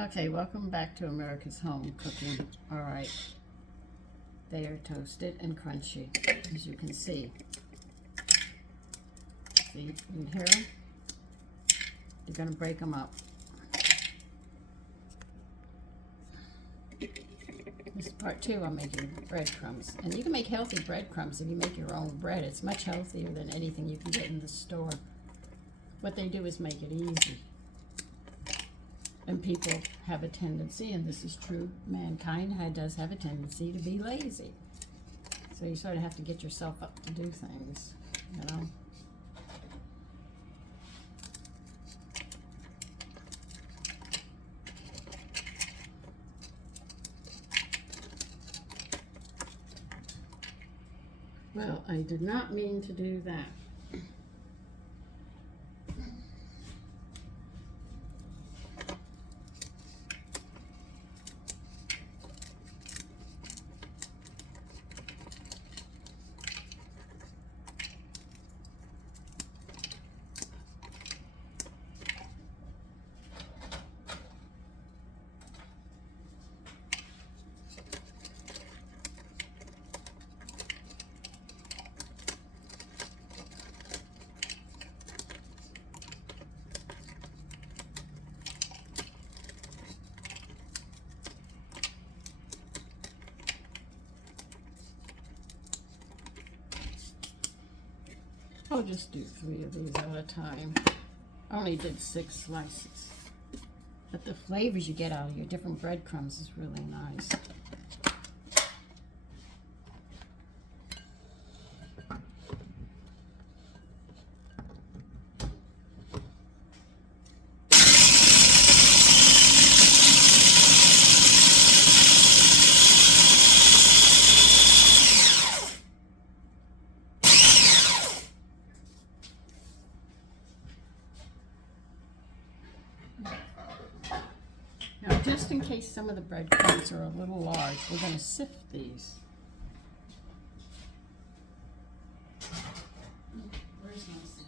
Okay, welcome back to America's Home Cooking. All right, they are toasted and crunchy, as you can see. See, you hear them? You're gonna break them up. This is part two. I'm making breadcrumbs, and you can make healthy breadcrumbs if you make your own bread. It's much healthier than anything you can get in the store. What they do is make it easy. And people have a tendency, and this is true, mankind does have a tendency to be lazy. So you sort of have to get yourself up to do things, you know. Well, I did not mean to do that. I'll just do 3 of these at a time. I only did 6 slices. But the flavors you get out of your different breadcrumbs is really nice. Now, just in case some of the breadcrumbs are a little large, we're going to sift these. Where's my sifter?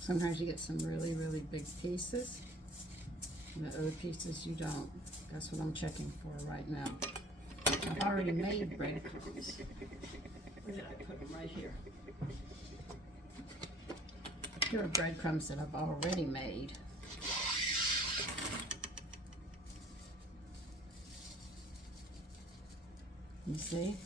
Sometimes you get some really, really big pieces, and the other pieces you don't. That's what I'm checking for right now. I've already made breadcrumbs. Where did I put them? Right here. Here are breadcrumbs that I've already made. You see?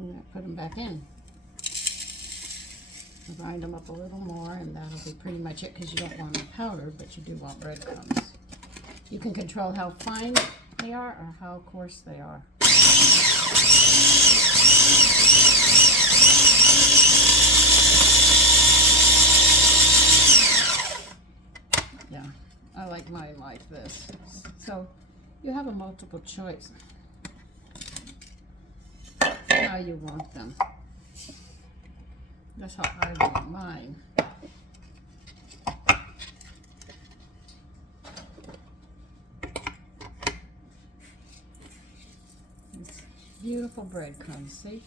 And I put them back in. I'll grind them up a little more, and that'll be pretty much it, because you don't want them powdered, but you do want breadcrumbs. You can control how fine they are or how coarse they are. Yeah, I like mine like this. So you have a multiple choice how you want them. That's how I want mine. It's beautiful breadcrumbs, see?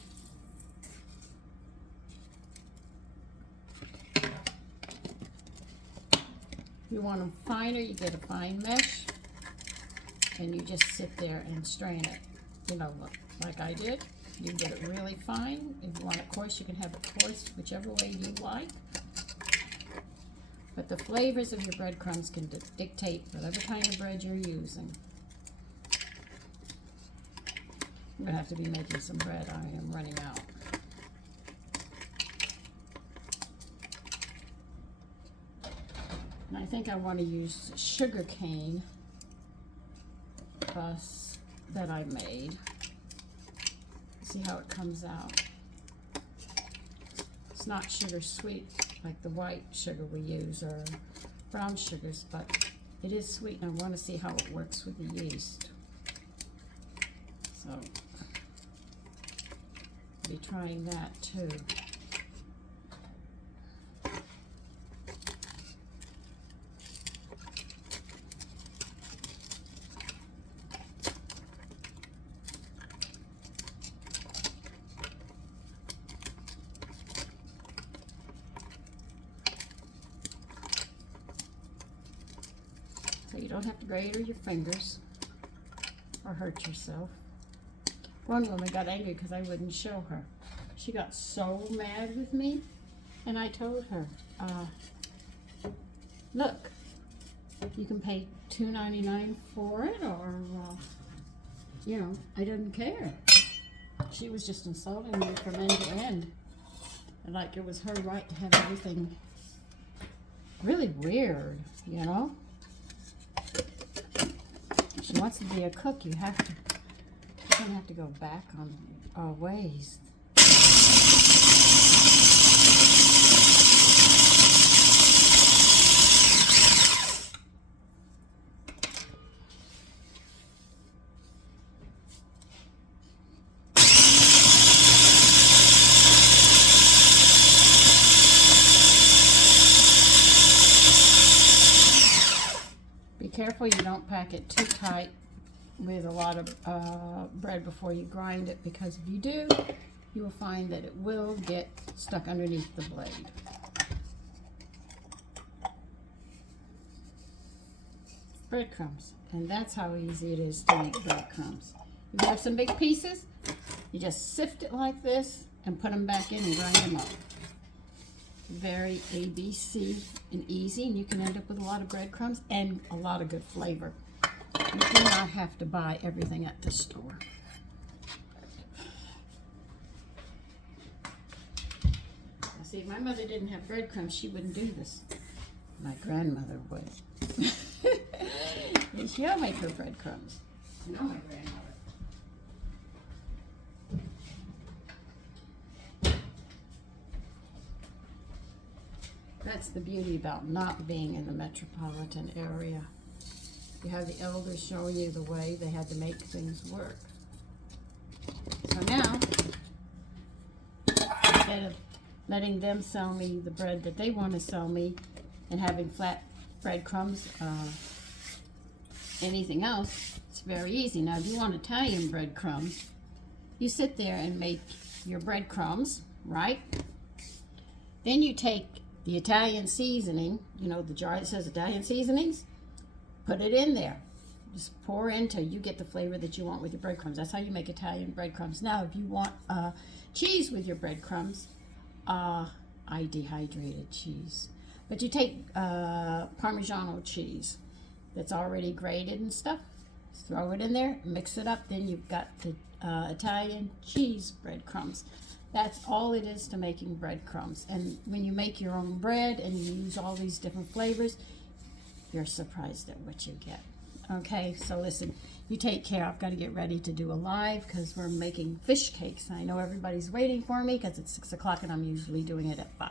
You want them finer, you get a fine mesh, and you just sit there and strain it. You know, like I did. You get it really fine. If you want it coarse, you can have it coarse, whichever way you like. But the flavors of your breadcrumbs can dictate whatever kind of bread you're using. I'm going to have to be making some bread. I am running out. I think I want to use sugar cane bus that I made. See how it comes out. It's not sugar sweet like the white sugar we use or brown sugars, but it is sweet, and I want to see how it works with the yeast. So I'll be trying that too. So you don't have to grate your fingers or hurt yourself. One woman got angry because I wouldn't show her. She got so mad with me, and I told her, look, you can pay $2.99 for it, or, you know, I didn't care. She was just insulting me from end to end. And like it was her right to have everything really weird, you know? If she wants to be a cook, you have to. You don't have to go back on ways. Be careful you don't pack it too tight with a lot of bread before you grind it, because if you do, you will find that it will get stuck underneath the blade. Breadcrumbs, and that's how easy it is to make breadcrumbs. You have some big pieces, you just sift it like this and put them back in and grind them up. Very ABC and easy, and you can end up with a lot of breadcrumbs and a lot of good flavor. You do not have to buy everything at the store. See, if my mother didn't have breadcrumbs, she wouldn't do this. My grandmother would. And she'll make her breadcrumbs. I know my grandmother. That's the beauty about not being in the metropolitan area. You have the elders showing you the way they had to make things work. So now, instead of letting them sell me the bread that they want to sell me and having flat breadcrumbs, anything else, it's very easy. Now, if you want Italian breadcrumbs, you sit there and make your breadcrumbs, right? Then you take the Italian seasoning, you know, the jar that says Italian seasonings, put it in there. Just pour into, you get the flavor that you want with your breadcrumbs. That's how you make Italian breadcrumbs. Now, if you want cheese with your breadcrumbs, I dehydrated cheese. But you take Parmigiano cheese that's already grated and stuff, throw it in there, mix it up, then you've got the Italian cheese breadcrumbs. That's all it is to making breadcrumbs. And when you make your own bread and you use all these different flavors, you're surprised at what you get. Okay, so listen, you take care. I've got to get ready to do a live because we're making fish cakes. I know everybody's waiting for me because it's 6 o'clock and I'm usually doing it at 5.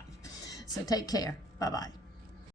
So take care. Bye-bye.